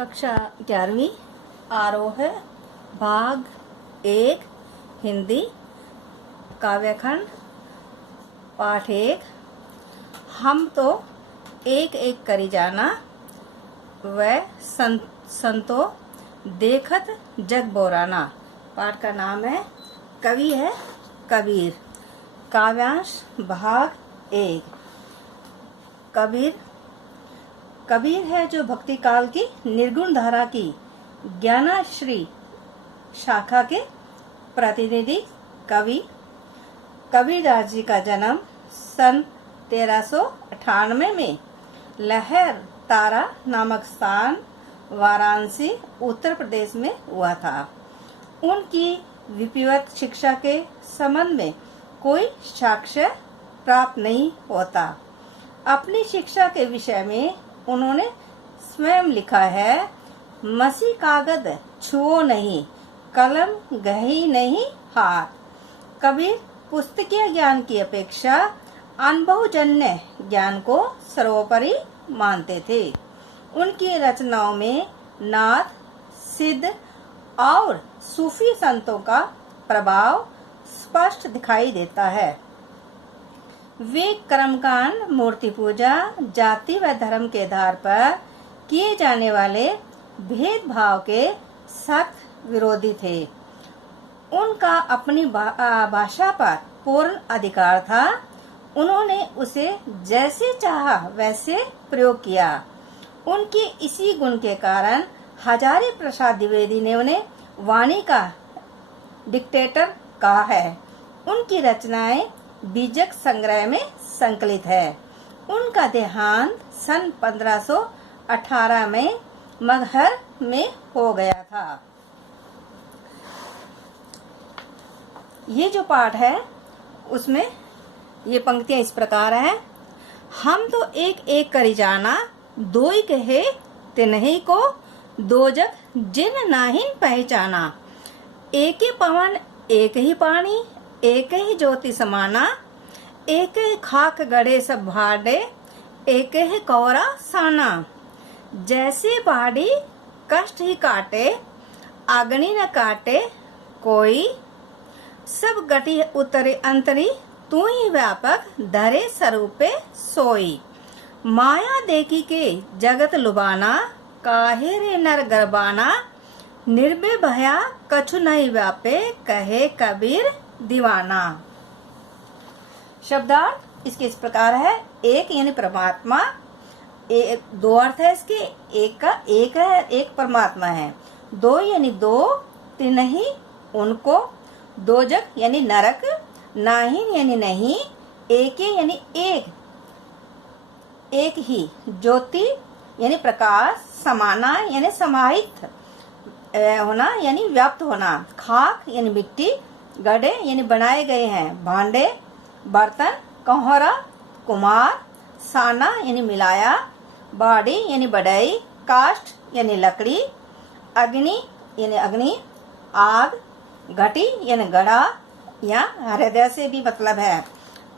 कक्षा 11वीं आरोह भाग 1 हिंदी काव्यखंड पाठ 1। हम तो एक एक करी जाना वह संतो देखत जग बोराना। पाठ का नाम है कवि है कबीर। काव्यांश भाग 1। कबीर है जो भक्ति काल की निर्गुण धारा की ज्ञानाश्री शाखा के प्रतिनिधि कवि। कबीरदास जी का जन्म सन 1398 में लहर तारा नामक स्थान वाराणसी उत्तर प्रदेश में हुआ था। उनकी विधिवत शिक्षा के संबंध में कोई साक्ष्य प्राप्त नहीं होता। अपनी शिक्षा के विषय में उन्होंने स्वयं लिखा है, मसी कागद छुओ नहीं, कलम गही नहीं हाथ। कबीर पुस्तकीय ज्ञान की अपेक्षा अनुभवजन्य ज्ञान को सर्वोपरि मानते थे। उनकी रचनाओं में नाथ, सिद्ध और सूफी संतों का प्रभाव स्पष्ट दिखाई देता है। वे कर्मकांड, मूर्ति पूजा, जाति व धर्म के आधार पर किए जाने वाले भेदभाव के सख्त विरोधी थे। उनका अपनी भाषा पर पूर्ण अधिकार था। उन्होंने उसे जैसे चाहा वैसे प्रयोग किया। उनके इसी गुण के कारण हजारी प्रसाद द्विवेदी ने उन्हें वाणी का डिक्टेटर कहा है। उनकी रचनाएं बीजक संग्रह में संकलित है। उनका देहांत सन 1518 में मगहर में हो गया था। ये जो पाठ है उसमें ये पंक्तियां इस प्रकार हैं। हम तो एक एक करी जाना, दो ही कहे तिन्हीं को, दो जग जिन नाहिन पहचाना। एक ही पवन एक ही पानी, एक ही ज्योति समाना। एक ही खाक गड़े सब भाड़े, एक ही कौरा साना। जैसे बाड़ी कष्ट ही काटे, अग्नि न काटे कोई। सब गति उतरे अंतरी, तू ही व्यापक धरे स्वरूपे सोई। माया देखी के जगत लुभाना, काहे रे नर गरबाना। निर्भय भया कछु नहीं व्यापे, कहे कबीर दीवाना। शब्दार्थ इसके इस प्रकार है। एक यानी परमात्मा, दो अर्थ है इसके। एक का एक है, एक परमात्मा है। दो यानी दो, तिन्हीं उनको। दो जग यानी नरक, नाहिन यानी नहीं, एक यानी एक ही। ज्योति यानी प्रकाश, समाना यानी समाहित होना यानी व्याप्त होना। खाक यानी मिट्टी, गड्ढे यानी बनाए गए हैं भांडे बर्तन, कोहरा कुमार, साना यानी मिलाया, बाड़ी यानी बढ़ई, काष्ठ यानी लकड़ी, अग्नि यानी अग्नि आग, घटी यानी गड़ा या हृदय से भी मतलब है।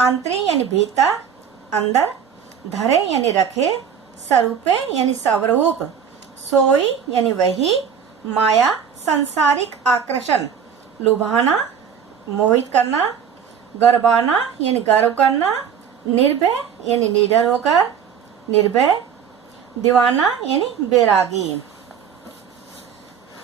अंतरी यानी भीतर अंदर, धरे यानी रखे, स्वरूपे यानी स्वरूप, सोई यानी वही। माया संसारिक आकर्षण, लुभाना मोहित करना, गरबाना यानी गर्व करना, निर्भय यानी निडर होकर निर्भय, दीवाना यानी बैरागी।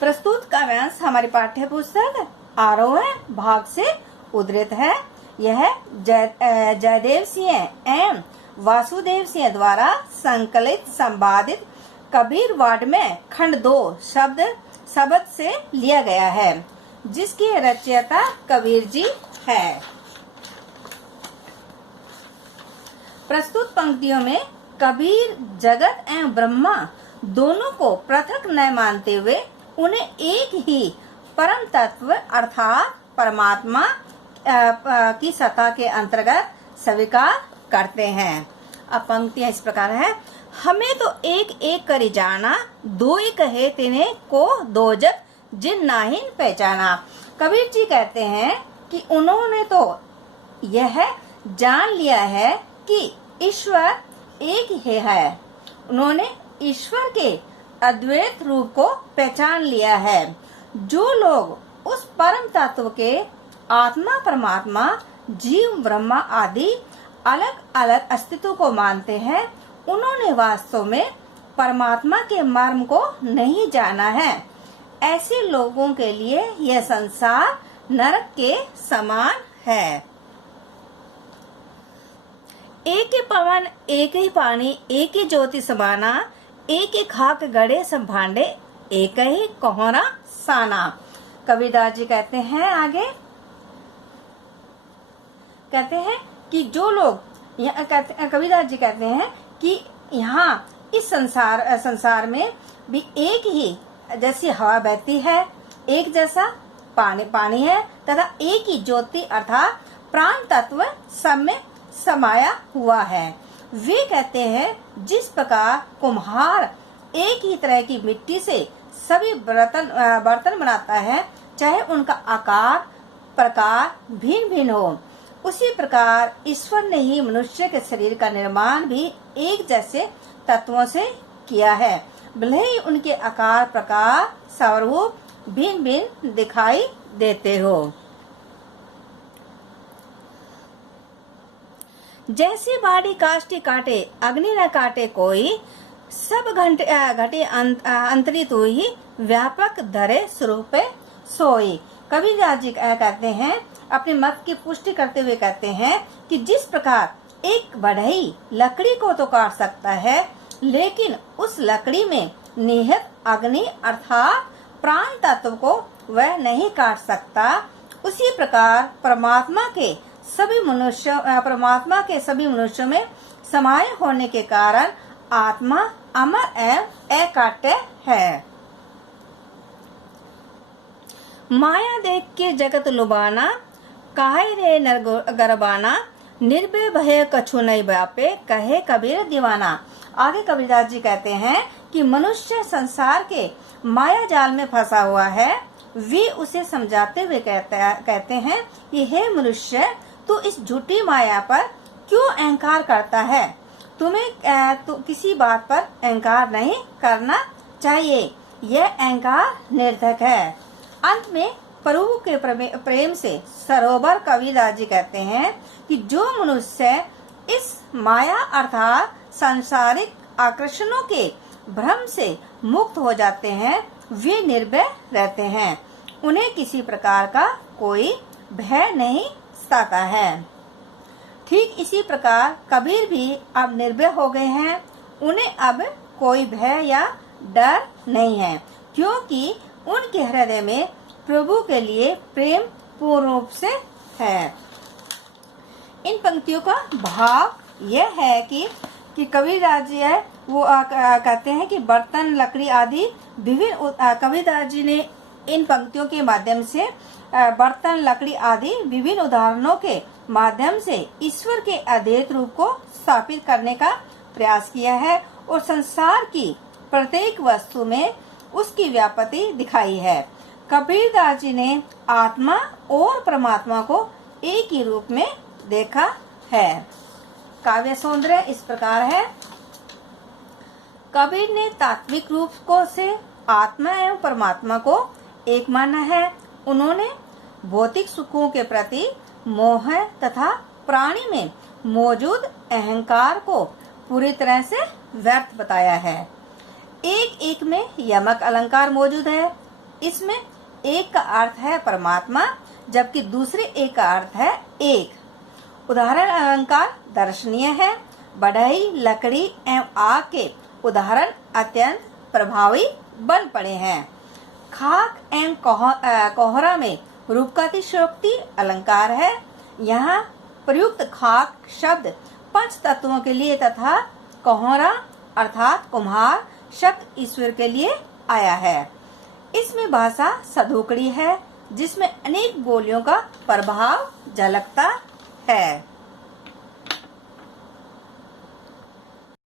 प्रस्तुत काव्यांश हमारी पाठ्य पुस्तक आरोह भाग से उद्धृत है। यह जयदेव सिंह एवं वासुदेव सिंह द्वारा संकलित संपादित कबीर वाड में खंड 2 शब्द से लिया गया है, जिसकी रचयिता कबीर जी है। प्रस्तुत पंक्तियों में कबीर जगत एवं ब्रह्मा दोनों को पृथक न मानते हुए उन्हें एक ही परम तत्व अर्थात परमात्मा की सत्ता के अंतर्गत स्वीकार करते हैं। अब पंक्तियां इस प्रकार है। हमें तो एक एक करी जाना, दो ही कहे तिन्हें को, दो जग जिन नाहिन पहचाना। कबीर जी कहते हैं कि उन्होंने तो यह जान लिया है कि ईश्वर एक ही है। उन्होंने ईश्वर के अद्वैत रूप को पहचान लिया है। जो लोग उस परम तत्व के आत्मा, परमात्मा, जीव, ब्रह्मा आदि अलग अलग अस्तित्व को मानते हैं, उन्होंने वास्तव में परमात्मा के मर्म को नहीं जाना है। ऐसे लोगों के लिए यह संसार नरक के समान है। एक ही पवन, एक ही पानी, एक ही ज्योति समाना, एक ही खाक गड़े सब भांडे, एक ही कोहरा साना। कबीरदास जी कहते हैं आगे, कहते हैं कि जो लोग कबीरदास जी कहते हैं कि यहाँ इस संसार में भी एक ही जैसी हवा बहती है, एक जैसा पानी है तथा एक ही ज्योति अर्थात प्राण तत्व सब में समाया हुआ है। वे कहते हैं जिस प्रकार कुम्हार एक ही तरह की मिट्टी से सभी बर्तन बनाता है, चाहे उनका आकार प्रकार भिन्न भिन्न हो, उसी प्रकार ईश्वर ने ही मनुष्य के शरीर का निर्माण भी एक जैसे तत्वों से किया है, भले ही उनके आकार प्रकार स्वरूप भिन्न भिन्न दिखाई देते हो। जैसे बाड़ी काष्ठी काटे अग्नि न काटे कोई, सब घटे अंतरित हुई व्यापक धरे स्वरूप सोई। कबीरदास जी कहते हैं, अपने मत की पुष्टि करते हुए कहते हैं कि जिस प्रकार एक बढ़ई लकड़ी को तो काट सकता है, लेकिन उस लकड़ी में निहित अग्नि अर्थात प्राण तत्व को वह नहीं काट सकता, उसी प्रकार परमात्मा के सभी मनुष्यों में समाये होने के कारण आत्मा अमर एवं अकाट्य है। माया देख के जगत लुभाना, काहे रे नर गरबाना, निर्भय भय कछु नहीं व्यापे, कहे कबीर दीवाना। आगे कबीरदास जी कहते हैं कि मनुष्य संसार के माया जाल में फंसा हुआ है। वे उसे समझाते हुए कहते हैं कि हे मनुष्य, तू इस झूठी माया पर क्यों अहंकार करता है? तुम्हें किसी बात पर अहंकार नहीं करना चाहिए, यह अहंकार निरर्थक है। अंत में प्रभु के प्रेम से सरोवर कबीरदास जी कहते हैं कि जो मनुष्य इस माया अर्थात सांसारिक आकर्षणों के भ्रम से मुक्त हो जाते हैं, वे निर्भय रहते हैं, उन्हें किसी प्रकार का कोई भय नहीं सताता है। ठीक इसी प्रकार कबीर भी अब निर्भय हो गए हैं, उन्हें अब कोई भय या डर नहीं है, क्योंकि उनके हृदय में प्रभु के लिए प्रेम पूर्ण रूप से है। इन पंक्तियों का भाव यह है कि कबीरदास जी है वो कहते हैं कि बर्तन लकड़ी आदि विभिन्न, कबीरदास जी ने इन पंक्तियों के माध्यम से बर्तन लकड़ी आदि विभिन्न उदाहरणों के माध्यम से ईश्वर के अद्वैत रूप को स्थापित करने का प्रयास किया है और संसार की प्रत्येक वस्तु में उसकी व्यापति दिखाई है। कबीरदास जी ने आत्मा और परमात्मा को एक ही रूप में देखा है। काव्य सौंदर्य इस प्रकार है। कबीर ने तात्विक रूप को से आत्मा एवं परमात्मा को एक माना है। उन्होंने भौतिक सुखों के प्रति मोह तथा प्राणी में मौजूद अहंकार को पूरी तरह से व्यर्थ बताया है। एक एक में यमक अलंकार मौजूद है। इसमें एक का अर्थ है परमात्मा, जबकि दूसरे एक का अर्थ है एक। उदाहरण अलंकार दर्शनीय है। बढ़ई, लकड़ी एवं आग के उदाहरण अत्यंत प्रभावी बन पड़े हैं। खाक एवं कोहरा में रूपकातिशयोक्ति अलंकार है। यहाँ प्रयुक्त खाक शब्द पंच तत्वों के लिए तथा कोहरा अर्थात कुम्हार शब्द ईश्वर के लिए आया है। इसमें भाषा सधोकड़ी है, जिसमें अनेक बोलियों का प्रभाव झलकता है।